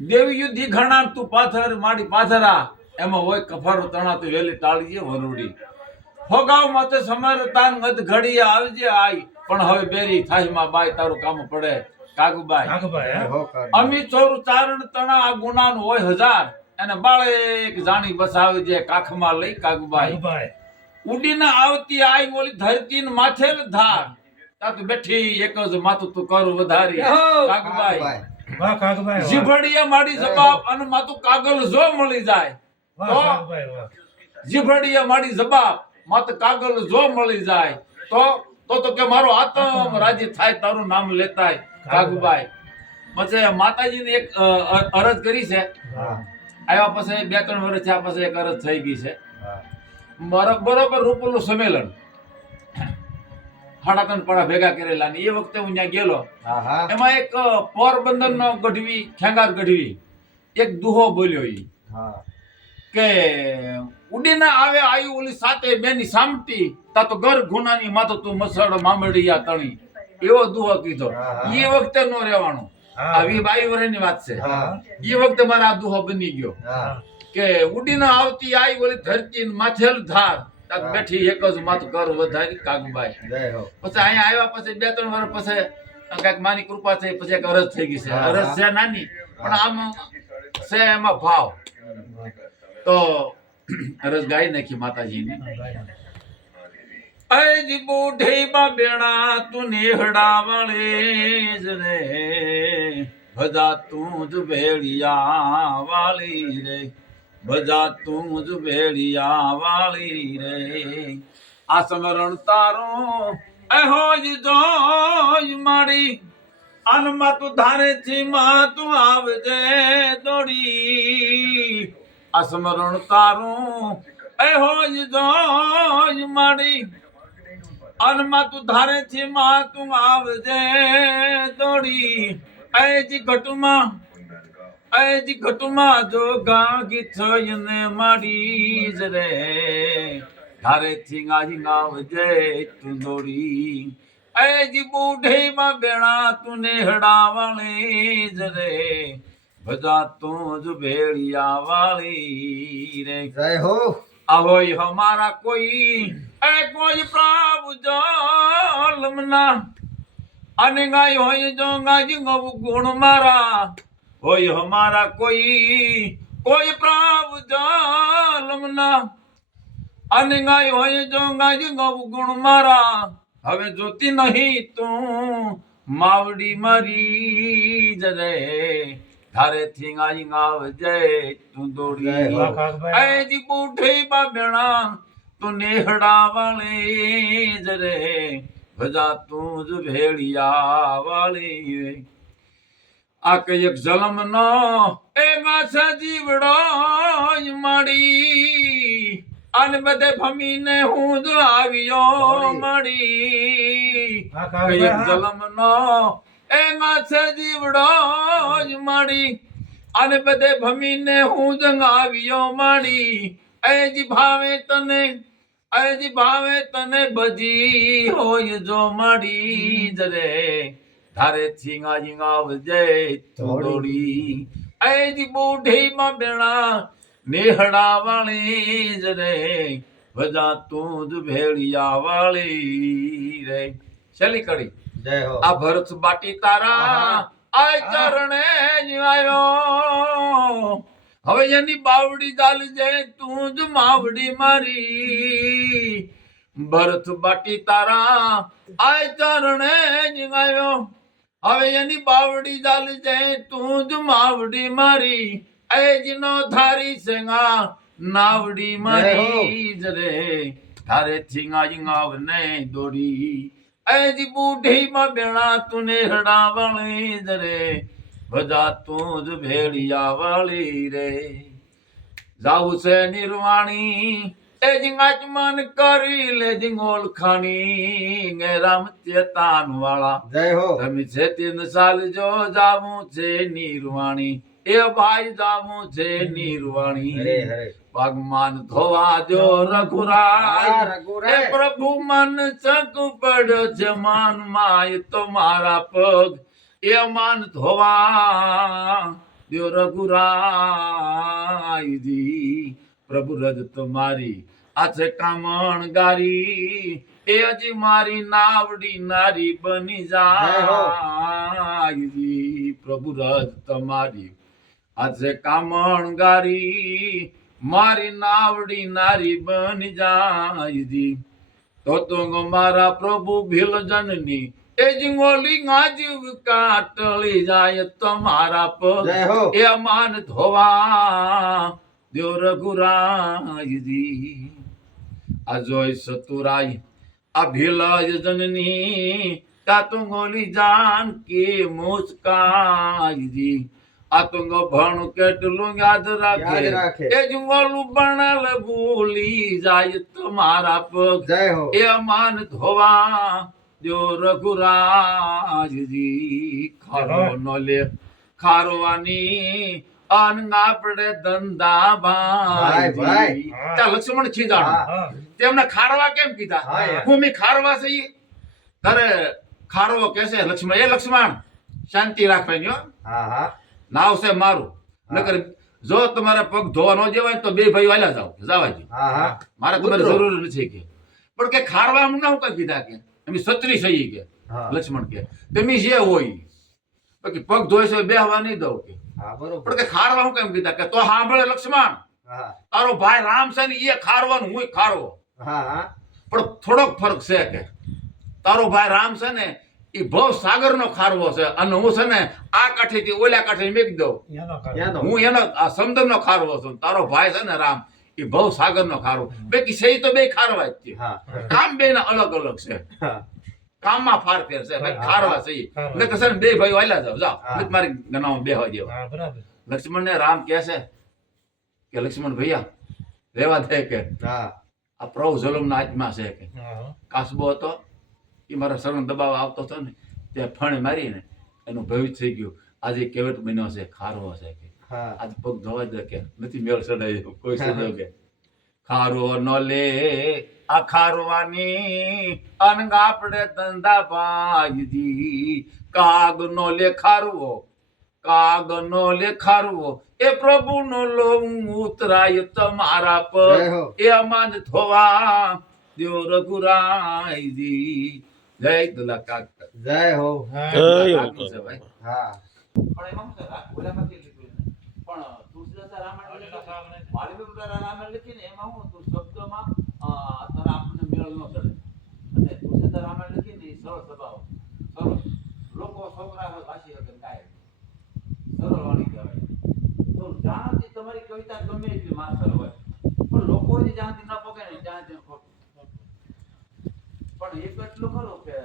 દેવી યુદ્ધી ઘણા તું પાથર માડી પાથરા એમાં હોય કફારો તણા તો વેલી ટાળીએ વરુડી ફોગાવ માતે સમર તાન ગત ઘડીએ આવજે આઈ પણ હવે બેરી થાઈમાં બાય તારું કામ પડે કાગુબાઈ અમી ચોરું ચારણ તણા આ ગુનાન હોય હજાર અને બાળે એક જાણી બસાવી જે કાખમાં લઈ કાગુબાઈ ઉડીને આવતી આઈ ઓલી ધરતી ને માથે ધાર તાત બેઠી એક જ માથું તું કરું વધારી કાગુબાઈ વાહ કાગભાઈ જીભડીએ માડી જવાબ અને માથું કાગળ જો મળી જાય વાહ કાગભાઈ વાહ જીભડીએ માડી જવાબ માથે કાગળ જો મળી જાય તો કે મારો આત્મ રાજી થાય તારું નામ લેતાય કાગુબાઈ પછી માતાજીને એક અરજ કરી છે આવ્યા પછી 2-3 વર્ષ થયા પછી એક અરજ થઈ ગઈ છે બરોબર રૂપલું સંમેલન 3.5 પડા ભેગા કરેલા ને એ વખતે હું ત્યાં ગયેલો એમાં એક પોરબંદર નો ગઢવી ખેંગાર ગઢવી એક દુહો બોલ્યો ઈ કે ઉડીને આવે આયુ ઓલી સાથે બેની સામટી તા તો ઘર ગુનાની માથો તું મસળ મામડિયા તણી એવો દુહો કીધો એ વખતે નો રહેવાનું આ 22 વર્ષની વાત છે એ વખતે મારા આ દુહો બની ગયો કે ઉડીને આવતી આઈ ઓલી ધરતી માથેલ ધાર તાત બેઠી એક જ માથું ઘર વધારી કાગુબાઈ પછી અહીંયા આવ્યા પછી 2-3 વર્ષ પછી કઈક માની કૃપા થઈ પછી એક અરજ થઈ ગઈ છે અરજ છે નાની પણ આમ છે એમાં ભાવ તો અરજ ગાઈ નાખી માતાજીની અજ બુઢી બેણા તું નેહડા વળે જ રે ભજા તું જ ભેળિયા વાળી રે ભજા તું જ ભેળિયા વાળી રે આ સમરણ તારું એહોજ જોજ માડી આનમાં તું ધારે છી માં તું આવજે દોડી આ સમરણ તારું એહોજ જોજ માડી આનમાં તું ધારે છી માં તું આવજે દોડી એજી ઘટમાં જો ગાગી થઈને માડી જ રે ધારે થી ગાજી આવજે તું દોડી એજી બુઢી માં બેણા તું નેહડા વાળી જ રે ભજા તું જ ભેળિયા વાળી રે જય હો ahoy हमारा कोई प्रभु जलमना અને ગાય હોય જો ગાજ ગવ ગુણ મારા હોય હમારા કોઈ પ્રભુ જલમના અને ગાય હોય જો ગાજ ગવ ગુણ મારા હવે જોતી નહીં તું માવડી મારી જરે ધારે થી ગાઈ ગાવજે તું દોડી એજી બુઢી બાબેણા તું નેહડા વાળી જરે ભજા તું જ ભેળિયા વાળી આ કયક જલમ નો એ ગાછા જીવડો માડી અને બધે ભમીને હું જ આવ્યો મળી કયક જલમ નો એ ગાછા જીવડો માડી અને બધે ભમીને હું જ આવ્યો મળી એજી ભાવે તને બજી હોય જો મળી જરે ધારે થી ગાજી ગાવજે થોડી એજી બુઢી માં બેણા નેહડા વાળી જરે ભજા તું જ ભેળિયા વાળી રે છેલ્લી કડી આ ભરત બાટી તારા આ ચરણે જ આવ્યો હવે એની બાવડી ચાલજે તું જ માવડી મારી ભરત બાટી તારા આ ચરણે જ આવ્યો હવે એની બાવડી ચાલજે તું જ માવડી મારી એજ નો ધારી સેંગા નાવડી મારી જરે ધારે થીંગા જીંગાવ ને દોડી એજી બુઢી માં બેણા તું નેહડા વાળી જરે ભજા તું જ ભેળિયા વાળી રે જાવું છે નિર્વાણી એ જીંગાચમન કરી લે જીંગોલ ખાણી ગે રામ ચેતાન વાળા જય હો તમે છે 3 સાલ જો જાવું છે નિર્વાણી એ ભાઈ જાવું છે નિર્વાણી ભગવાન ધોવા જો રઘુરાય એ પ્રભુ મન ચક પડ્યો છે મન માય તો મારા પગ એ માન ધોવા દ્યો રઘુરાયજી પ્રભુ રજ તમારી આ છે કામણ ગારી એ હજી મારી નાવડી નારી બની જાય પ્રભુ રજ તમારી આ છે કામણ ગારી મારી નાવડી નારી બની જાય તો મારા પ્રભુ ભીલ જનની એ જીંગોલી ગાજીવ કાટળી જાય તમારા પગ એ માન ધોવા દ્યો રઘુરાયજી આ જોઈ સતુરાઈ આ ભીલય જનની તાતુંગોલી જાન કે મુસ્કાઈજી આ તુંગ ભણું કેટલું યાદ રાખે એ જીંગોલું બણલ ભૂલી જાય તમારા પગ એ માન ધોવા દ્યો રઘુરાજજી ખારો નો લે ખારવાની અનગા પડે ધંધા ભાઈ ત્યાં લક્ષ્મણ ખીજાણું તેમને ખારવા કેમ કીધા હું મી ખારવા છે તારે ખારવો કેસે લક્ષ્મણ એ લક્ષ્મણ શાંતિ રાખવાની હો નાવ છે મારું નકર જો તમારા પગ ધોવા ન જેવાય તો બે ભાઈ વાલા જાવ જવાજી મારે તમારે જરૂર નથી કે પણ કે ખારવા હું ના કઈ કીધા કે એમ સત્રી સહી કે લક્ષ્મણ કે તમે જે હોય બાકી પગ ધોઈ છે બેહવા નહીં દઉં કે પણ કે ખારવા હું કેમ કીધા કે તો સાંભળે લક્ષ્મણ તારો ભાઈ રામ છે ને એ ખારવાનું હું ખારવો પણ થોડોક ફરક છે કે તારો ભાઈ રામ છે ને એ ભવ સાગર નો ખારવો છે અને હું છે ને આ કાઠે થી ઓલા કાઠે મેકી દઉં હું એનો આ સમુદ્ર નો ખારવો છું તારો ભાઈ છે ને રામ એ ભવ સાગર નો ખારવો બાકી સહી તો બે ખારવા જ છે કામ બે ના અલગ અલગ છે કામમાં ફાર ફેર છે ભાઈ ખારવા સહી એટલે કે બે ભાઈ વાલા જાવ જાઓ મારી ગનામાં બે હોય દેવા લક્ષ્મણ ને રામ કહે છે કે લક્ષ્મણ ભૈયા રેવા દે કે આ પ્રભુ જલમ ના આત્મા છે કે કાસબો હતો એ મારા શરણ દબાવ આવતો હતો ને ત્યાં ફણ મારીને એનું ભવિષ્ય થઈ ગયું આજે કેવટ બન્યો છે ખારવો છે કે આજે પગ ધોવા દે કે નથી મેળ ચડાય કોઈ સદો કે ખારો ન લે આ ખારવાની અનગા પડે ધંધા ભાઈજી કાગ નો લે ખારવો કાગ નો લે ખારવો એ પ્રભુ નો લોહું ઉતરાય તમારા પર એ અમાન ધોવા દ્યો રઘુરાયજી જય દુલા કાકા જય હો ભાઈ હા પણ એમાં શું છે ઓલામાંથી લીધું પણ તુલસીદાસ રામાયણ વાલ્મીકી રામાયણ લખીને એમાં હું તું શબ્દમાં તારા આપણને મેળ ન ચડે અને તુલસીદાસ રામાયણ લખીને સરળ સ્વભાવ સરળ લોકો છોકરા વાસી વગર ગાય સરળ વાણી કહેવાય તો જ્યાંથી તમારી કવિતા ગમે એટલી માસ્ટર હોય પણ લોકો જ્યાંથી ન પગે ને જ્યાંથી પણ એક એટલું ખરું કે